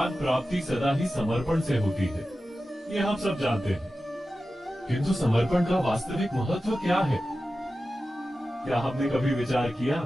ज्ञान प्राप्ति सदा ही समर्पण से होती है, ये हम सब जानते हैं। किंतु समर्पण का वास्तविक महत्व क्या है? क्या हमने कभी विचार किया?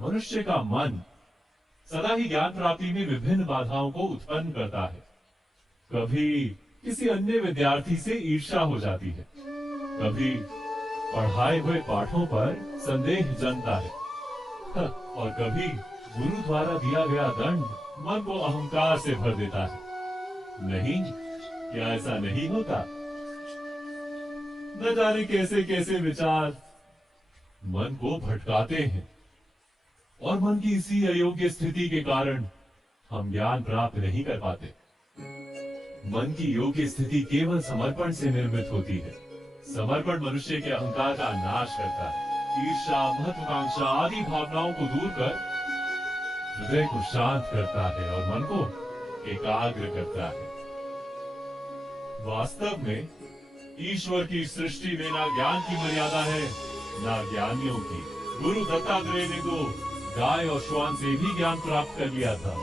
मनुष्य का मन सदा ही ज्ञान प्राप्ति में विभिन्न बाधाओं को उत्पन्न करता है। कभी किसी अन्य विद्यार्थी से ईर्ष्या हो जाती है, कभी पढ़ाए हुए पाठों पर संदेह जमता है, और कभी गुरु द्वारा दिया गया दंड मन को अहंकार से भर देता है। नहीं, क्या ऐसा नहीं होता? न जाने कैसे कैसे विचार मन को भटकाते हैं, और मन की इसी अयोग्य स्थिति के कारण हम ज्ञान प्राप्त नहीं कर पाते। मन की योग्य स्थिति केवल समर्पण से निर्मित होती है। समर्पण मनुष्य के अहंकार का नाश करता है, ईर्ष्या, महत्वाकांक्षा आदि भावनाओं को दूर कर हृदय को शांत करता है और मन को एकाग्र करता है। वास्तव में ईश्वर की सृष्टि में ना ज्ञान की मर्यादा है, ना ज्ञानियों की। गुरु दत्तात्रेय ने तो गाय और श्वान से भी ज्ञान प्राप्त कर लिया था।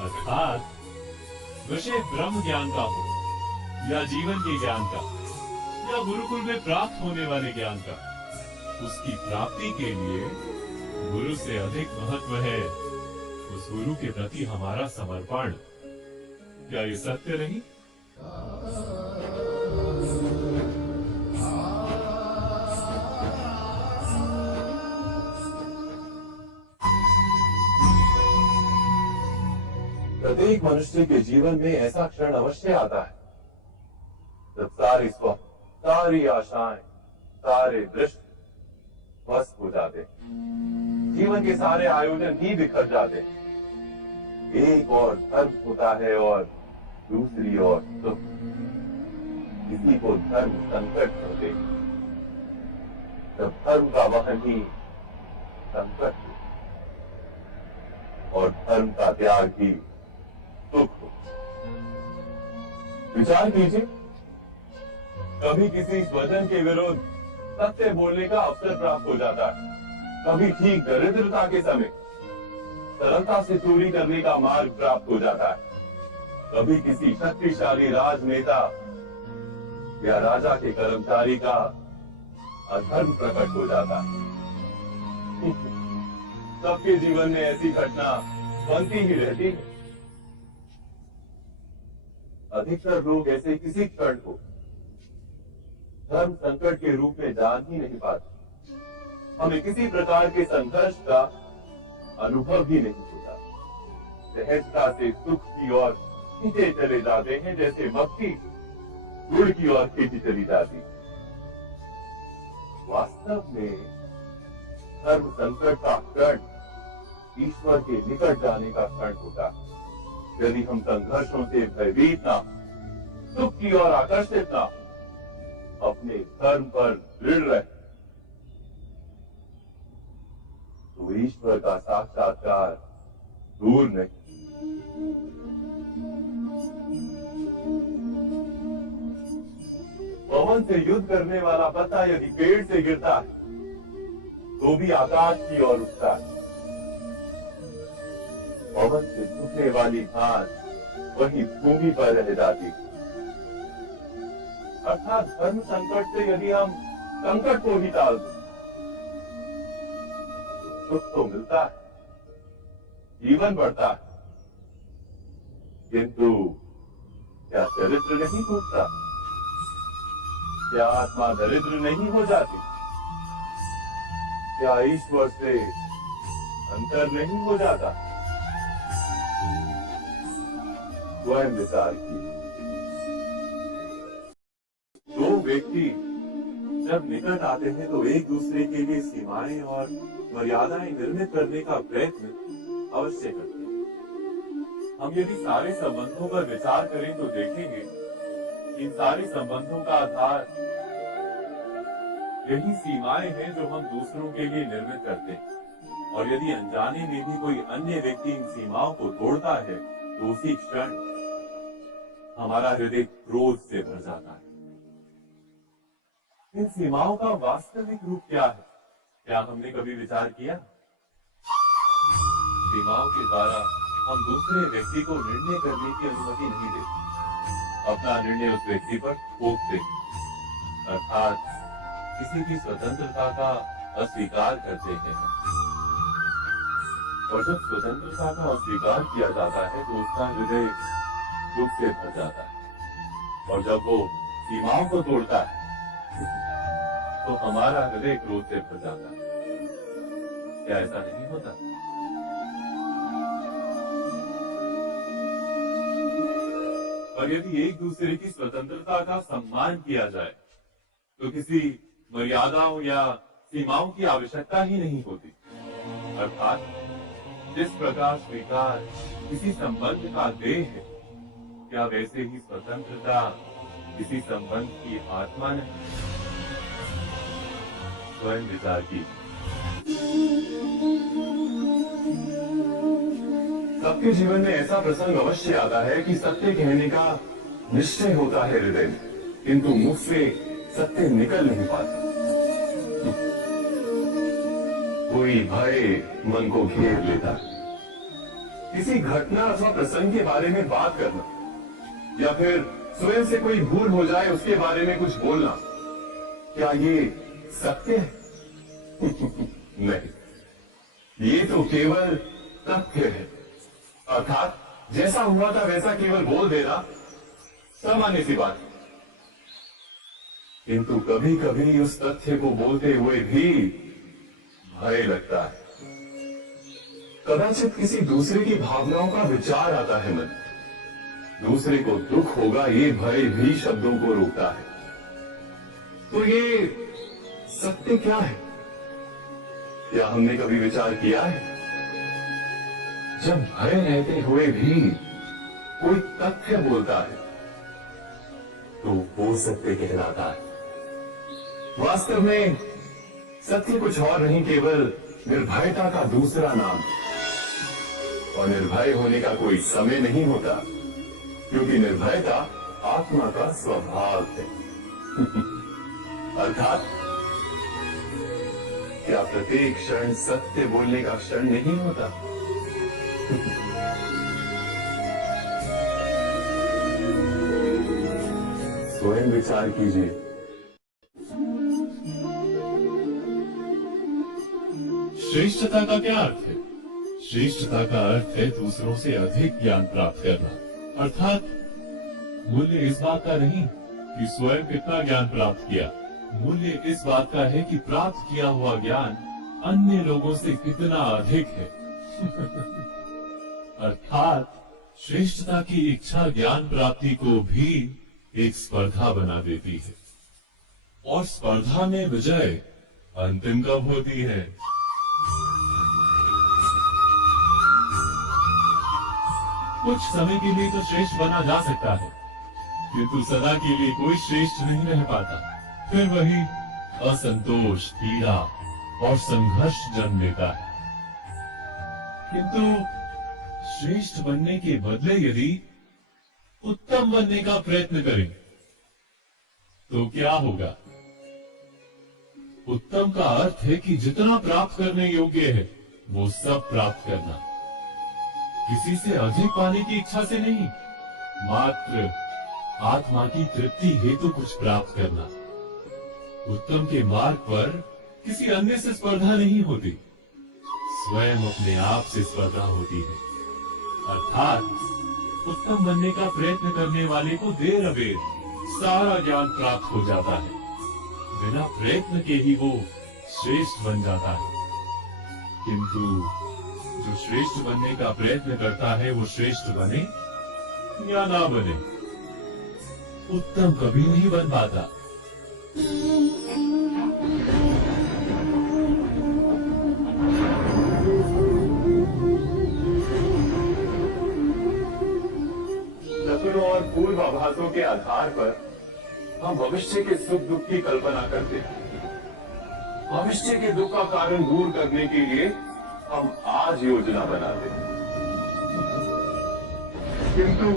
अर्थात विषय ब्रह्म ज्ञान का हो, या जीवन के ज्ञान का, या गुरुकुल में प्राप्त होने वाले ज्ञान का, उसकी प्राप्ति के लिए गुरु से अधिक महत्व है उस गुरु के प्रति हमारा समर्पण। क्या ये सत्य नहीं? प्रत्येक मनुष्य के जीवन में ऐसा क्षण अवश्य आता है जब सारी स्वप्न, सारी आशाएं, सारे दृश्य ध्वस्त हो जाते, जीवन के सारे आयोजन ही बिखर जाते। एक और धर्म होता है और दूसरी ओर सुख। किसी को धर्म संकट होते, जब धर्म का वहन ही संकट हो, और धर्म का त्याग ही सुख हो। विचार कीजिए, कभी किसी स्वजन के विरुद्ध सत्य बोलने का अवसर प्राप्त हो जाता है, कभी ठीक दरिद्रता के समय सरलता से चोरी करने का मार्ग प्राप्त हो जाता है, कभी किसी शक्तिशाली राजनेता या राजा के कर्मचारी का अधर्म प्रकट हो जाता है। सबके जीवन में ऐसी घटना बनती ही रहती है। अधिकतर लोग ऐसे किसी क्षण को धर्म संकट के रूप में जान ही नहीं पाते। हमें किसी प्रकार के संघर्ष का अनुभव ही नहीं होता। सहजता से सुख की ओर खींचे चले जाते हैं, जैसे मक्खी गुड़ की ओर खींची चली जाती। वास्तव में धर्म संकट का क्षण ईश्वर के निकट जाने का क्षण होता है। यदि हम संघर्षों से भयभीत ना, सुख की ओर आकर्षित ना, अपने धर्म पर दृढ़ रहे, तो ईश्वर का साक्षात्कार दूर नहीं। पवन से युद्ध करने वाला पत्ता यदि पेड़ से गिरता है तो भी आकाश की ओर उठता है। पवन से सूखने वाली घास वही भूमि पर रह जाती। अर्थात धर्म संकट से यदि हम संकट को ही टाल दें तो सुख तो मिलता है, जीवन बढ़ता है, किंतु क्या चरित्र नहीं टूटता? क्या आत्मा दरिद्र नहीं हो जाती? क्या ईश्वर से अंतर नहीं हो जाता? स्वयं विचार की। दो व्यक्ति जब निकट आते हैं तो एक दूसरे के लिए सीमाएं और मर्यादाएं निर्मित करने का प्रयत्न अवश्य करते हैं। हम यदि सारे संबंधों पर विचार करें तो देखेंगे इन सारे संबंधों का आधार यही सीमाएं हैं जो हम दूसरों के लिए निर्मित करते हैं। और यदि अनजाने में भी कोई अन्य व्यक्ति इन सीमाओं को तोड़ता है तो उसी क्षण हमारा हृदय क्रोध से भर जाता है। इन सीमाओं का वास्तविक रूप क्या है? क्या हमने कभी विचार किया, सीमाओं के द्वारा हम दूसरे व्यक्ति को निर्णय करने की अनुमति नहीं देते, अपना निर्णय उस व्यक्ति पर थोप देते, अर्थात किसी की स्वतंत्रता का अस्वीकार करते हैं। और जब स्वतंत्रता का अस्वीकार किया जाता है तो उसका हृदय दुख से भर जाता है, और जब वो सीमाओं को तोड़ता है तो हमारा हृदय क्रोध से भर जाता है। क्या ऐसा नहीं होता? और यदि एक दूसरे की स्वतंत्रता का सम्मान किया जाए तो किसी मर्यादाओं या सीमाओं की आवश्यकता ही नहीं होती। अर्थात जिस प्रकार स्वीकार किसी संबंध का देह है, क्या वैसे ही स्वतंत्रता किसी संबंध की आत्मा नहीं? स्वयं विचार की। सबके जीवन में ऐसा प्रसंग अवश्य आता है कि सत्य कहने का निश्चय होता है हृदय में, किंतु मुख से सत्य निकल नहीं पाता। कोई भय मन को घेर लेता है। किसी घटना अथवा प्रसंग के बारे में बात करना, या फिर स्वयं से कोई भूल हो जाए उसके बारे में कुछ बोलना, क्या ये सत्य है? नहीं, ये तो केवल तथ्य है। अर्थात जैसा हुआ था वैसा केवल बोल देना सामान्य सी बात है। किंतु कभी कभी उस तथ्य को बोलते हुए भी भय लगता है। कदाचित किसी दूसरे की भावनाओं का विचार आता है मन, दूसरे को दुख होगा ये भय भी शब्दों को रोकता है। तो ये सत्य क्या है? क्या हमने कभी विचार किया है? जब भय रहते हुए भी कोई तथ्य बोलता है तो वो सत्य कहलाता है। वास्तव में सत्य कुछ और नहीं, केवल निर्भयता का दूसरा नाम। और निर्भय होने का कोई समय नहीं होता, क्योंकि निर्भयता आत्मा का स्वभाव है। अर्थात क्या प्रत्येक क्षण सत्य बोलने का क्षण नहीं होता? स्वयं विचार कीजिए। श्रेष्ठता का क्या अर्थ है? श्रेष्ठता का अर्थ है दूसरों से अधिक ज्ञान प्राप्त करना। अर्थात मूल्य इस बात का नहीं कि स्वयं कितना ज्ञान प्राप्त किया, मूल्य इस बात का है कि प्राप्त किया हुआ ज्ञान अन्य लोगों से कितना अधिक है। अर्थात श्रेष्ठता की इच्छा ज्ञान प्राप्ति को भी एक स्पर्धा बना देती है, और स्पर्धा में विजय अंतिम कब होती है? कुछ समय के लिए तो श्रेष्ठ बना जा सकता है, किंतु सदा के लिए कोई श्रेष्ठ नहीं रह पाता। फिर वही असंतोष, पीड़ा और संघर्ष जन्म लेता है। किंतु श्रेष्ठ बनने के बदले यदि उत्तम बनने का प्रयत्न करें तो क्या होगा? उत्तम का अर्थ है कि जितना प्राप्त करने योग्य है वो सब प्राप्त करना, किसी से अधिक पाने की इच्छा से नहीं, मात्र आत्मा की तृप्ति हेतु कुछ प्राप्त करना। उत्तम के मार्ग पर किसी अन्य से स्पर्धा नहीं होती, स्वयं अपने आप से स्पर्धा होती है। अर्थात उत्तम बनने का प्रयत्न करने वाले को देर अबेर सारा ज्ञान प्राप्त हो जाता है, बिना प्रयत्न के ही वो श्रेष्ठ बन जाता है। किंतु जो श्रेष्ठ बनने का प्रयत्न करता है वो श्रेष्ठ बने या ना बने, उत्तम कभी नहीं बन पाता। दर्शनों और पूर्वाभासों के आधार पर हम भविष्य के सुख दुख की कल्पना करते हैं। भविष्य के दुख का कारण दूर करने के लिए हम आज योजना बनाते हैं, किंतु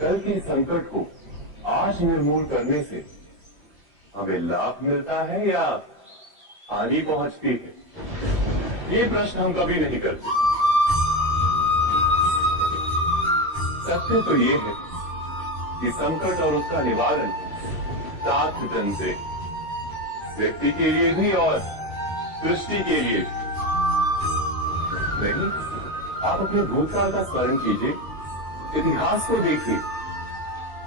कल के संकट को आज निर्मूल करने से हमें लाभ मिलता है या हानि पहुंचती है, ये प्रश्न हम कभी नहीं करते। सत्य तो ये है कि संकट और उसका निवारण सात जन से, व्यक्ति के लिए भी और सृष्टि के लिए भी। नहीं, आप अपने भूतकाल का स्मरण कीजिए, इतिहास को देखिए,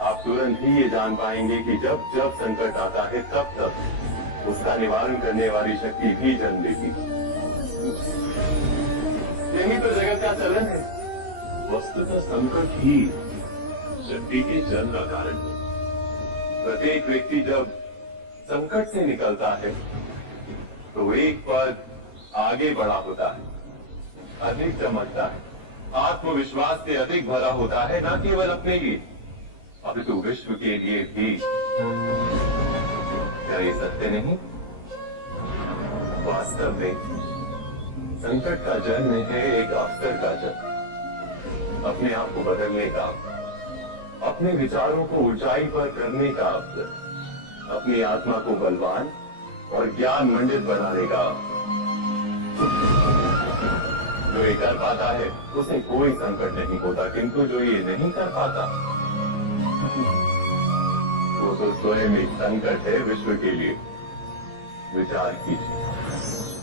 आप तुरंत ही ये जान पाएंगे कि जब जब संकट आता है तब तब उसका निवारण करने वाली शक्ति भी जन्म लेती है। यही तो जगत का चलन है। वस्तुतः संकट ही शक्ति के जन्म का कारण है। प्रत्येक व्यक्ति जब संकट से निकलता है तो एक पद आगे बढ़ा होता है, अधिक चमकता है, आत्मविश्वास से अधिक भरा होता है, न केवल अपने लिए अपितु विश्व के लिए भी। क्या ये सत्य नहीं? वास्तव में संकट का जन्म है एक अवसर का जन्म, अपने आप को बदलने का, अपने विचारों को ऊंचाई पर करने का अवसर, अपनी आत्मा को बलवान और ज्ञान मंडित बनाने का। जो ये कर पाता है उसे कोई संकट नहीं होता, किंतु जो ये नहीं कर पाता वो तो स्वयं एक संकट है विश्व के लिए। विचार कीजिए।